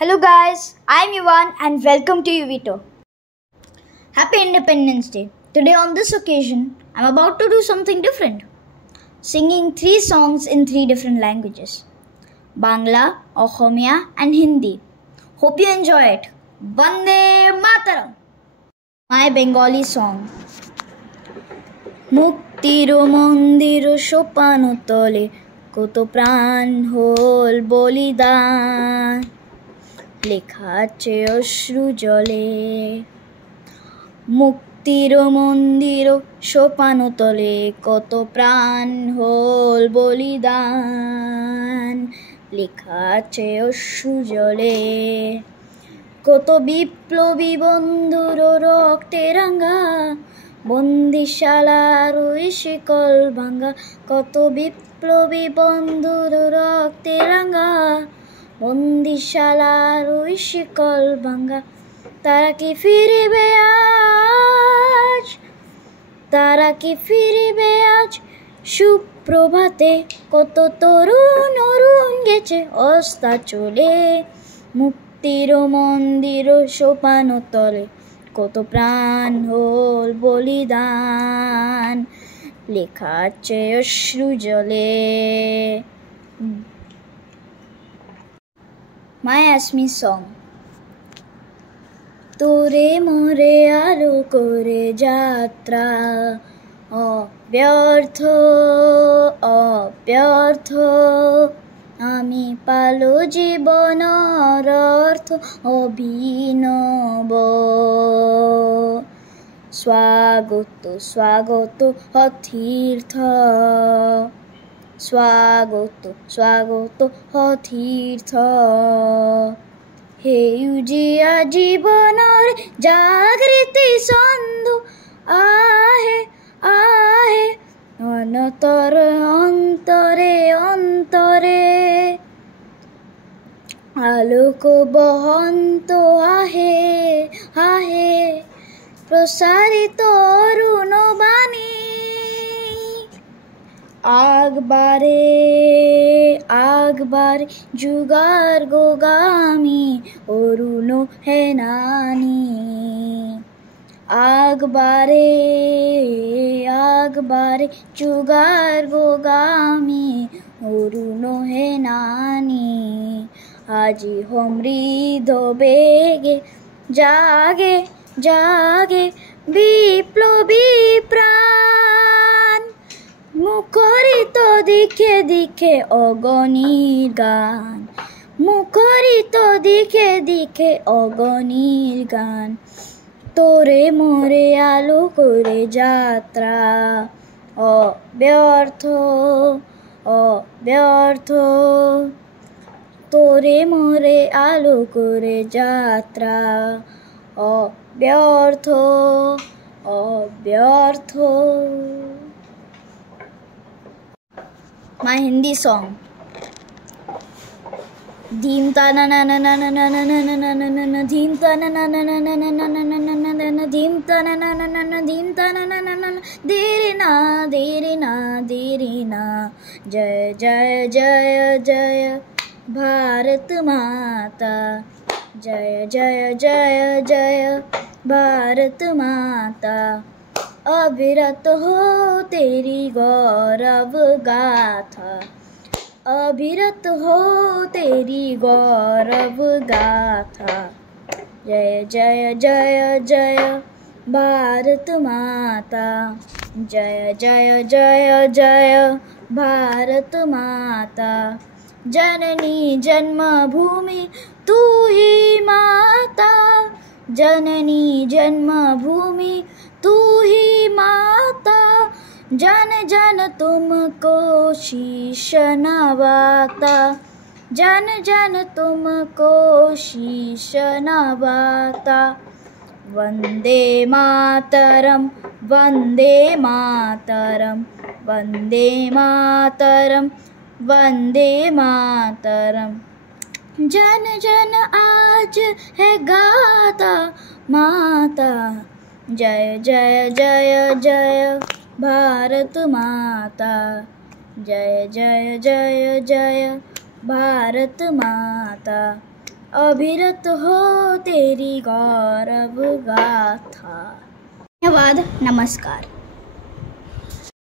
Hello guys, I'm Ivan and welcome to Uvito. Happy Independence Day. Today on this occasion, I'm about to do something different. Singing 3 songs in 3 different languages. Bangla, Assamia and Hindi. Hope you enjoy it. Vande Mataram. My Bengali song. মুক্তির মন্দির সোপান তলে কত প্রাণ হল বলিদান লেখা আছে অশ্রু জলে মুক্তির মন্দির সোপান তলে কত প্রাণ হল বলিদান লেখা আছে অশ্রু জলে কত বিপ্লবী বন্ধুর রক্তে রাঙা বন্দিশালার ওই শিকল ভাঙা কত বিপ্লবী বন্ধুর রক্তে রাঙা বন্দিশালার ওই শিকল ভাঙা তারা কি ফিরিবে আজ তারা কি ফিরিবে আজ সুপ্রভাতে কত তরুণ অরুণ গেছে অস্তা চলে মুক্তির মন্দির সোপান তলে কত প্রাণ হল বলিদান লেখা আছে অশ্রু জলে My Asmi song. তোরে মোরে আলো করে যাত্রা অব্যর্থ অব্যর্থ আমি পালো জীবনের অর্থ অভিনব স্বাগত স্বাগত অতীর্থ স্বাগত স্বাগত অতীর্থ হেউজিয়া জীবনের জাগৃতি সন্ধু আহে আহে অনতর অন্তরে অন্তরে আলোক বহন্ত আহে আহে প্রসারিত অরুণ বাণী আগবারে আগবারে যুগার গোগামী অরুণ হেনানি আগবারে আগবারে যুগার গোগামী অরুণ হেনানি আজি সমৃদ্ধ বেগে জাগে জাগে বিপ্লবী প্রাণ মুখরিত দিকে দিকে অগণির গান মুখরিত দিকে দিকে অগণির গান তোরে মোরে আলো করে যাত্রা অব্যর্থ অব্যর্থ তোরে মোরে আলো করে যাত্রা অব্যর্থ অব্যর্থ My Hindi song. Dheem ta na na na na na na na na na na na na na dheem ta na na na na na na na na na na na na na dheem ta na na na na na dheem ta na na na na na deri na deri na deri na jay jay jay jay Bharat Mata jay jay jay jay Bharat Mata अविरत हो तेरी गौरव गाथा अविरत हो तेरी गौरव गाथा जय जय जय जय भारत माता जय जय जय जय भारत माता जननी जन्मभूमि तू ही माता जननी जन्मभूमि तू ही माता जन जन तुमको शीश नवाता जन जन तुमको शीश नवाता वंदे मातरम वंदे मातरम वंदे मातरम वंदे मातरम जन जन आज है गाता माता जय जय जय जय भारत माता जय जय जय जय भारत माता अभिरत हो तेरी गौरव गाथा। धन्यवाद, नमस्कार।